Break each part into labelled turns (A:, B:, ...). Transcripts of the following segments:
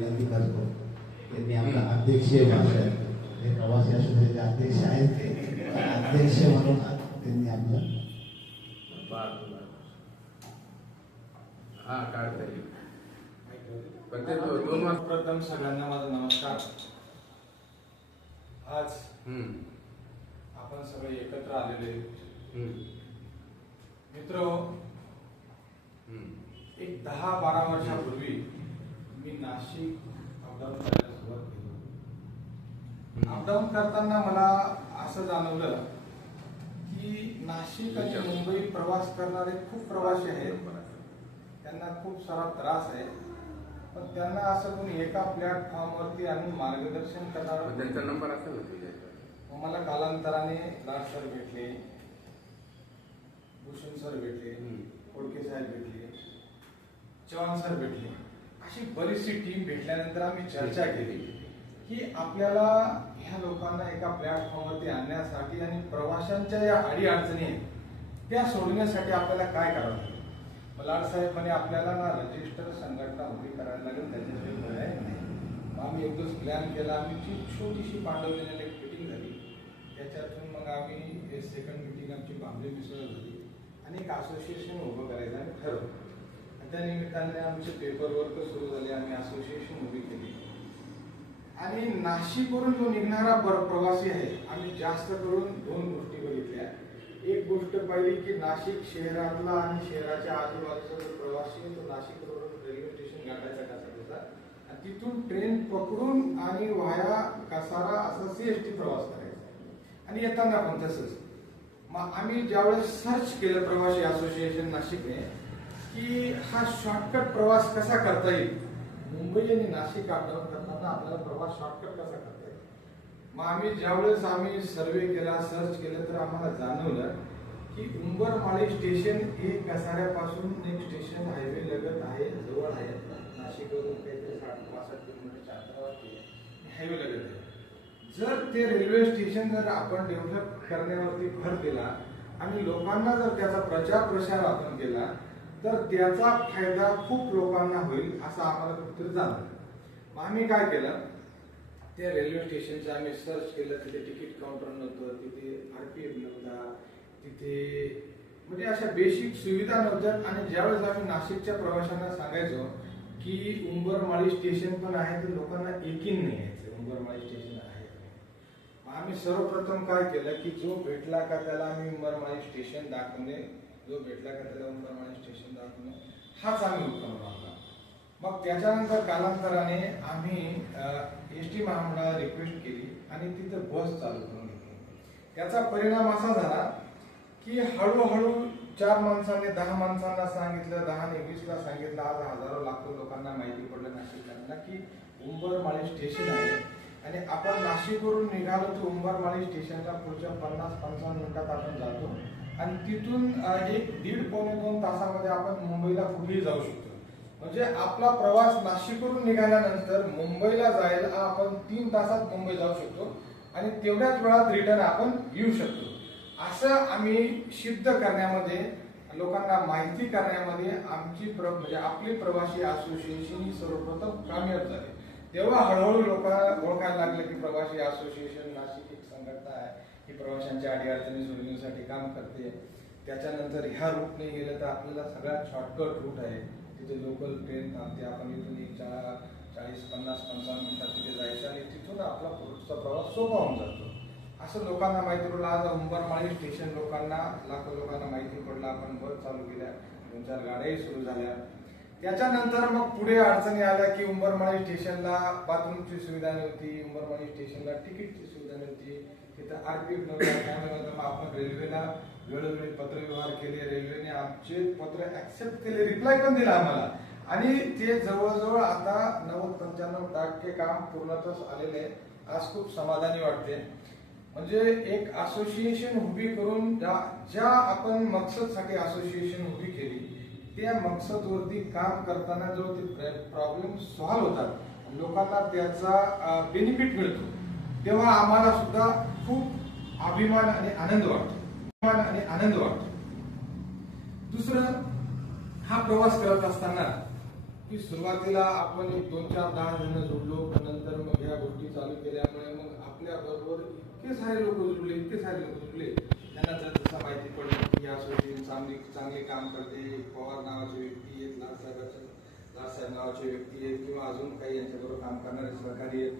A: विनंती करतो त्यांनी आपला अध्यक्षीय भाषण हे प्रवासी आश्रमाचे अध्यक्ष आहेत ते अध्यक्ष म्हणून त्यांनी आपलं
B: हा काढता येईल पण ते दो- दोन वाजता
C: प्रथम सगळ्यांना माझा नमस्कार। आज
B: हम्म,
C: आपण सगळे एकत्र आलेले
B: हम्म,
C: मित्र
B: हम्म.
C: एक दहा बारा वर्षापूर्वी मी नाशिक अपडाऊन करायला सुरुवात केली. अपडाऊन करताना मला असं जाणवलं की नाशिक आणि मुंबई प्रवास करणारे खूप प्रवासी आहेत. त्यांना खूप सारा त्रास आहे. पण त्यांना असं कोणी एका प्लॅटफॉर्मवरती आणून मार्गदर्शन करणार
B: त्यांचा नंबर असेल
C: मला कालांतराने लाड सर भेटले भूषण सर भेटले. कोडके साहेब भेटले चव्हाण सर भेटले. अशी बरीचशी टीम भेटल्यानंतर आम्ही चर्चा केली की आपल्याला ह्या लोकांना एका प्लॅटफॉर्मवरती आणण्यासाठी आणि प्रवाशांच्या या अडी अडचणी आहेत त्या सोडण्यासाठी आपल्याला काय करावं लागेल? मग लाड साहेब म्हणे आपल्याला ना रजिस्टर संघटना उभी करायला लागेल त्याच्याशिवाय पर्याय नाही. आम्ही एक दिवस प्लॅन केला आमची छोटीशी पांडवलेली एक मिटिंग झाली. त्याच्यातून मग आम्ही सेकंड मिटिंग आमची बांबे मिसळ झाली. आणि एक असोसिएशन उभं करायचं आम्ही ठरवलं. त्या निमित्ताने आमचे पेपर वर्क सुरू झाले आम्ही असोसिएशन उभी केली. आणि नाशिकवरून जो निघणारा प्रवासी आहे आम्ही जास्त करून दोन गोष्टी बघितल्या. एक गोष्ट पाहिली की नाशिक शहरातला आणि शहराच्या आजूबाजूचा जो प्रवासी आहे तो नाशिक रोडवरून रेल्वे स्टेशन गाठायचा कसा त्याचा आणि तिथून ट्रेन पकडून आणि वाया कसारा असा सी एस टी प्रवास करायचा. आणि येताना पण तसंच. मग आम्ही ज्यावेळेस सर्च केलं प्रवासी असोसिएशन नाशिकने की हा शॉर्टकट प्रवास कसा करता येईल? मुंबई आणि नाशिक अपडाऊन करताना आपल्याला प्रवास शॉर्टकट कसा करता येईल? मग आम्ही ज्यावेळेस आम्ही सर्वे केला सर्च केलं तर आम्हाला जाणवलं की उंबरमाळी स्टेशन हे कसाऱ्यापासून एक स्टेशन हायवे लगत आहे जवळ आहे. नाशिकवरून काहीतरी साठ पासष्ट किलोमीटरच्या अंतरावरती हायवे लगत आहे. जर ते रेल्वे स्टेशन जर आपण डेव्हलप करण्यावरती भर दिला आणि लोकांना जर त्याचा प्रचार प्रसार आपण केला तर त्याचा फायदा खूप लोकांना होईल असं आम्हाला कुठेतरी जाणवलं. मग आम्ही काय केलं? त्या रेल्वे स्टेशनचं आम्ही सर्च केलं तिथे तिकीट काउंटर नव्हतं तिथे आर पी एफ नव्हता तिथे म्हणजे अशा बेसिक सुविधा नव्हत्या. आणि ज्यावेळेस आम्ही नाशिकच्या प्रवाशांना सांगायचो की उंबरमाळी स्टेशन पण आहे तर लोकांना एकीन नाही यायचं उंबरमाळी स्टेशन आहे. मग आम्ही सर्वप्रथम काय केलं की जो भेटला का त्याला आम्ही उंबरमाळी स्टेशन दाखवणे जो भेटला का त्याला उंबरमाळी स्टेशन दाखवणे हाच आम्ही उपक्रम लावला मग त्याच्यानंतर कालांतराने आम्ही एस टी महामंडळाला रिक्वेस्ट केली आणि तिथं बस चालू करून घेतली. त्याचा परिणाम असा झाला की हळूहळू चार माणसांनी दहा माणसांना सांगितलं दहा ने वीसला सांगितलं आज हजारो लाखो लोकांना माहिती पडलं नाशिककरांना की उंबरमाळी स्टेशन आहे आणि आपण नाशिकवरून निघालो तर उंबरमाळी स्टेशनला पुढच्या पन्नास पंचावन्न मिनिटात आपण जातो. आणि तिथून एक दीड पावणे दोन तासामध्ये आपण मुंबईला कुठेही जाऊ शकतो. म्हणजे आपला प्रवास नाशिकवरून निघाल्यानंतर मुंबईला जायला आपण तीन तासात मुंबई जाऊ शकतो आणि तेवढ्याच वेळात रिटर्न आपण येऊ शकतो. असं आम्ही सिद्ध करण्यामध्ये लोकांना माहिती करण्यामध्ये आमची प्र म्हणजे आपली प्रवासी असोसिएशन ही सर्वप्रथम कामयाब झाली. तेव्हा हळूहळू लोक ओळखायला लागले की प्रवासी असोसिएशन नाशिक एक संघटना आहे. ही प्रवाशांच्या अडीअडचणी सोडवण्यासाठी काम करते. त्याच्यानंतर ह्या रूटने गेलं तर आपल्याला सगळ्यात शॉर्टकट रूट आहे. तिथे लोकल ट्रेन थांबते. आपण इथून एक चार चाळीस पन्नास पंचावन्न मिनटात तिथे जायचं आणि तिथून आपला पुढचा प्रवास सोपा होऊन जातो. असं लोकांना माहिती पडलं. आज उंबरमाळी स्टेशन लोकांना लाखो लोकांना माहिती पडलं. आपण बस चालू केल्या. दोन चार गाड्याही सुरू झाल्या. त्याच्यानंतर मग पुढे अडचणी आल्या की उंबरमाळी स्टेशनला बाथरूमची सुविधा नव्हती. उंबरमाळी स्टेशनला तिकीटची सुविधा नव्हती. आरपीएफ नव्हता मग आपण रेल्वेला वेळोवेळी पत्रव्यवहार केले रेल्वेने आमचे पत्र ऍक्सेप्ट केले रिप्लाय पण दिला आम्हाला. आणि ते जवळजवळ आता नव्वद पंच्याण्णव टक्के काम पूर्णतच आलेले आहे. आज खूप समाधानी वाटते. म्हणजे एक असोसिएशन उभी करून ज्या ज्या आपण मकसदसाठी असोसिएशन उभी केली त्या मकसदवरती काम करताना जो ते प्रॉब्लेम सॉल्व्ह होतात लोकांना त्याचा बेनिफिट मिळतो. तेव्हा आम्हाला सुद्धा खूप अभिमान आणि आनंद वाटतो. अभिमान आणि आनंद वाटतो. दुसरं हा प्रवास करत असताना की सुरुवातीला आपण एक दोन चार दहा जण जोडलो नंतर मग ह्या गोष्टी चालू केल्यामुळे मग आपल्या बरोबर इतके सारे लोक जुडले इतके सारे लोक जुडले त्यांना जर जसं माहिती पडलं की या सोसायटी चांगली चांगले काम करते पवार नावाचे व्यक्ती आहेत लाल साहेबाचे लाल साहेब नावाचे व्यक्ती आहेत किंवा अजून काही यांच्याबरोबर काम करणारे सहकारी आहेत.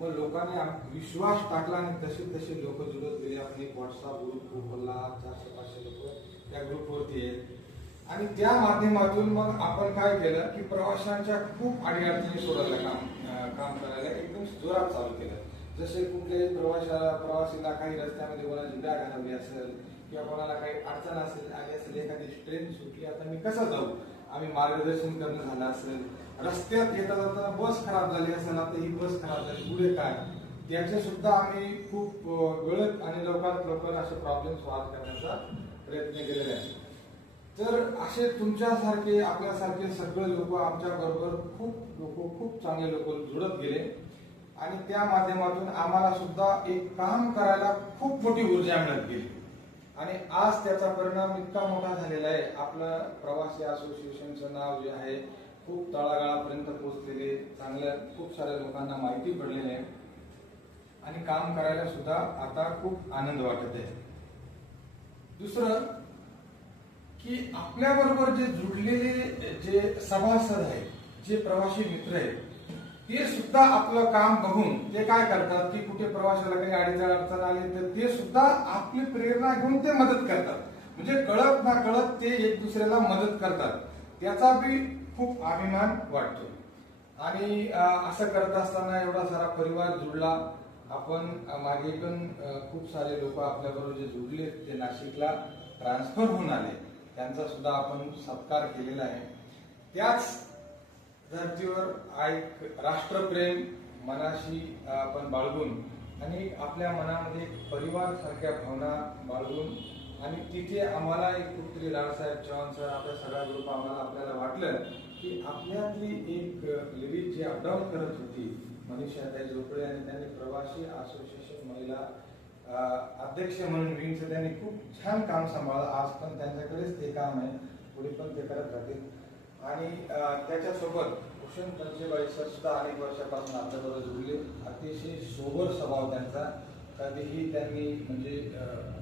C: मग लोकांनी विश्वास टाकला आणि तसे तसे लोक जुळत गेले. आपण एक व्हॉट्सअप ग्रुप ग्रुपला चारशे पाचशे लोक त्या ग्रुपवरती आहेत. आणि त्या माध्यमातून मग आपण काय केलं की प्रवाशांच्या खूप अडीअडचणी सोडायला काम काम करायला. एकदम जोरात चालू केलं. जसे कुठल्याही प्रवाशाला प्रवासीला काही रस्त्यामध्ये कोणाची बॅग हरवली असेल किंवा कोणाला काही अडचण असेल आली असेल एखादी ट्रेन सुटली आता मी कसं जाऊ? आम्ही मार्गदर्शन करणं झालं असेल. रस्त्यात येता जाताना बस खराब झाली असेल आता ही बस खराब झाली पुढे काय? याचे सुद्धा आम्ही खूप गळत आणि लवकरात लवकर असे प्रॉब्लेम सॉल्व्ह करण्याचा प्रयत्न केलेला आहे तर असे तुमच्यासारखे आपल्यासारखे सगळे लोक आमच्या बरोबर खूप लोक खूप चांगले लोक जुळत गेले. आणि त्या माध्यमातून आम्हाला सुद्धा एक काम करायला खूप मोठी ऊर्जा मिळत गेली. आणि आज त्याचा परिणाम इतका मोठा झालेला आहे. आपलं प्रवासी असोसिएशनचं नाव जे आहे खूप तळागाळापर्यंत पोहोचलेले चांगल्या खूप साऱ्या लोकांना माहिती पडलेली आहे. आणि काम करायला सुद्धा आता खूप आनंद वाटत आहे. दुसरं की आपल्या बरोबर जे जुडलेले जे सभासद आहेत जे प्रवासी मित्र आहेत ते सुद्धा आपलं काम बघून ते काय करतात की कुठे प्रवाशाला काही अडीचण अडचण आली तर ते सुद्धा आपली प्रेरणा घेऊन ते मदत करतात. म्हणजे कळत ना कळत ते एक दुसऱ्याला मदत करतात. त्याचा बी खूप अभिमान वाटतो. आणि असं करत असताना एवढा सारा परिवार जुडला. आपण मागे पण खूप सारे लोक आपल्याबरोबर जे जुडले ते नाशिकला ट्रान्सफर होऊन आले. त्यांचा सुद्धा आपण सत्कार केलेला आहे. त्याच धर्तीवर एक राष्ट्रप्रेम मनाशी आपण बाळगून आणि आपल्या मनामध्ये परिवार सारख्या भावना बाळगून आणि तिथे आम्हाला एक कुठतरी लालसाहेब चव्हाण सर आपल्या सगळा ग्रुप आम्हाला आपल्याला वाटलं की आपल्यातली एक लेडीज जी अपडाऊन करत होती मनीषा त्या झोपडे आणि त्यांनी प्रवासी असोसिएशन महिला अध्यक्ष म्हणून विंगचं त्यांनी खूप छान काम सांभाळलं. आज पण त्यांच्याकडेच ते काम आहे. पुढे पण ते करत राहतील. आणि त्याच्यासोबत भूषण पंचेबाई सर सुद्धा अनेक वर्षापासून आपल्याबरोबर जुळले. अतिशय सोबर स्वभाव त्यांचा. कधीही त्यांनी म्हणजे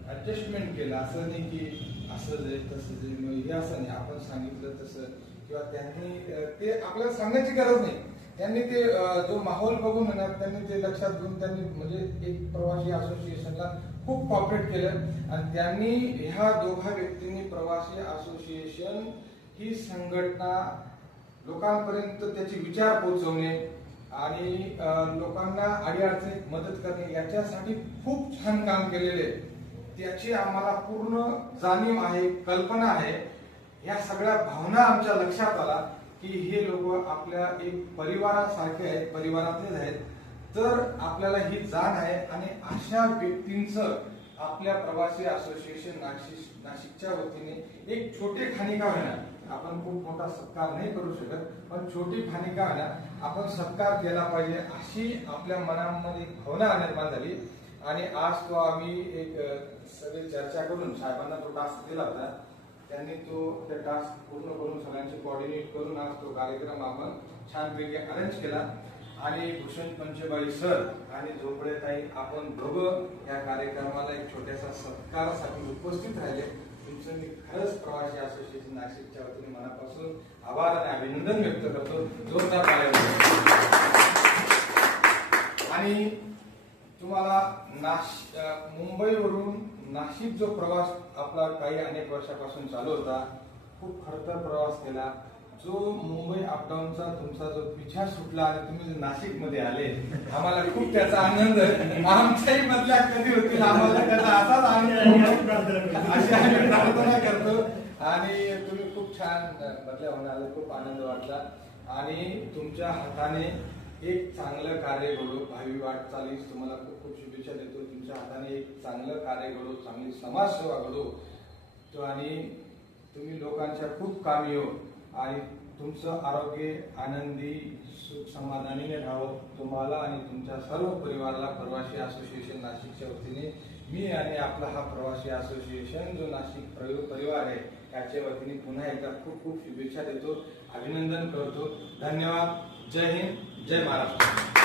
C: ऍडजस्टमेंट केलं. असं नाही की असं जे तसं जे मग असं नाही. आपण सांगितलं तसं. किंवा त्यांनी ते आपल्याला सांगण्याची गरज नाही. त्यांनी ते जो माहोल बघून म्हणा त्यांनी ते लक्षात घेऊन त्यांनी म्हणजे एक प्रवासी असोसिएशनला खूप कॉपरेट केलं. आणि त्यांनी ह्या दोघा व्यक्तींनी प्रवासी असोसिएशन ही संघटना लोकांपर्यंत त्याचे विचार पोहोचवणे आणि लोकांना अडीअडचणीत मदत करणे याच्यासाठी खूप छान काम केलेले आहे. त्याची आम्हाला पूर्ण जाणीव आहे कल्पना आहे. या सगळ्या भावना आमच्या लक्षात आला की हे लोक आपल्या एक परिवारासारखे आहेत परिवारातलेच आहेत. तर आपल्याला ही जाण आहे आणि अशा व्यक्तींचं आपल्या प्रवासी असोसिएशन नाशिक नाशिकच्या वतीने एक छोटे खानिका होणार आपण खूप मोठा सत्कार नाही करू शकत पण छोटी खानिका होणार आपण सत्कार केला पाहिजे अशी आपल्या मनामध्ये भावना निर्माण झाली. आणि आज तो आम्ही एक सगळी चर्चा करून साहेबांना तो टास्क दिला होता. त्यांनी तो त्या टास्क पूर्ण करून सगळ्यांची कोऑर्डिनेट करून आज तो कार्यक्रम आपण छानपैकी अरेंज केला. आणि भूषण पंचबाई सर आणि झोपडे ताई आपण दोघं या कार्यक्रमाला एक छोट्याशा सत्कारासाठी उपस्थित राहिले. तुमचं मी खरंच प्रवासी असोसिएशन नाशिकच्या वतीने मनापासून आभार आणि अभिनंदन व्यक्त करतो. जोरदार आणि तुम्हाला नाश मुंबईवरून नाशिक जो प्रवास आपला काही अनेक वर्षापासून चालू होता खूप खडतर प्रवास केला. जो मुंबई अपडाऊनचा तुमचा जो पिछा सुटला आणि तुम्ही नाशिकमध्ये आले आम्हाला खूप त्याचा आनंद आमच्याही मधल्या कधी होतील आम्हाला त्याचा असाच आनंद. अशी आम्ही प्रार्थना करतो. आणि तुम्ही खूप छान बदल्या होऊन आले खूप आनंद वाटला. आणि तुमच्या हाताने एक चांगलं कार्य घडो. भावी वाटचालीस तुम्हाला खूप खूप शुभेच्छा देतो. तुमच्या हाताने एक चांगलं कार्य घडो चांगली समाजसेवा घडो. तो आणि तुम्ही लोकांच्या खूप कामी येऊ आणि तुमचं आरोग्य आनंदी सुख समाधानीने राहो. तुम्हाला आणि तुमच्या सर्व परिवाराला प्रवासी असोसिएशन नाशिकच्या वतीने मी आणि आपला हा प्रवासी असोसिएशन जो नाशिक प्रयोग परिवार आहे त्याच्या वतीने पुन्हा एकदा खूप खूप शुभेच्छा देतो. अभिनंदन करतो. धन्यवाद. जय हिंद. જય મહારાષ્ટ્ર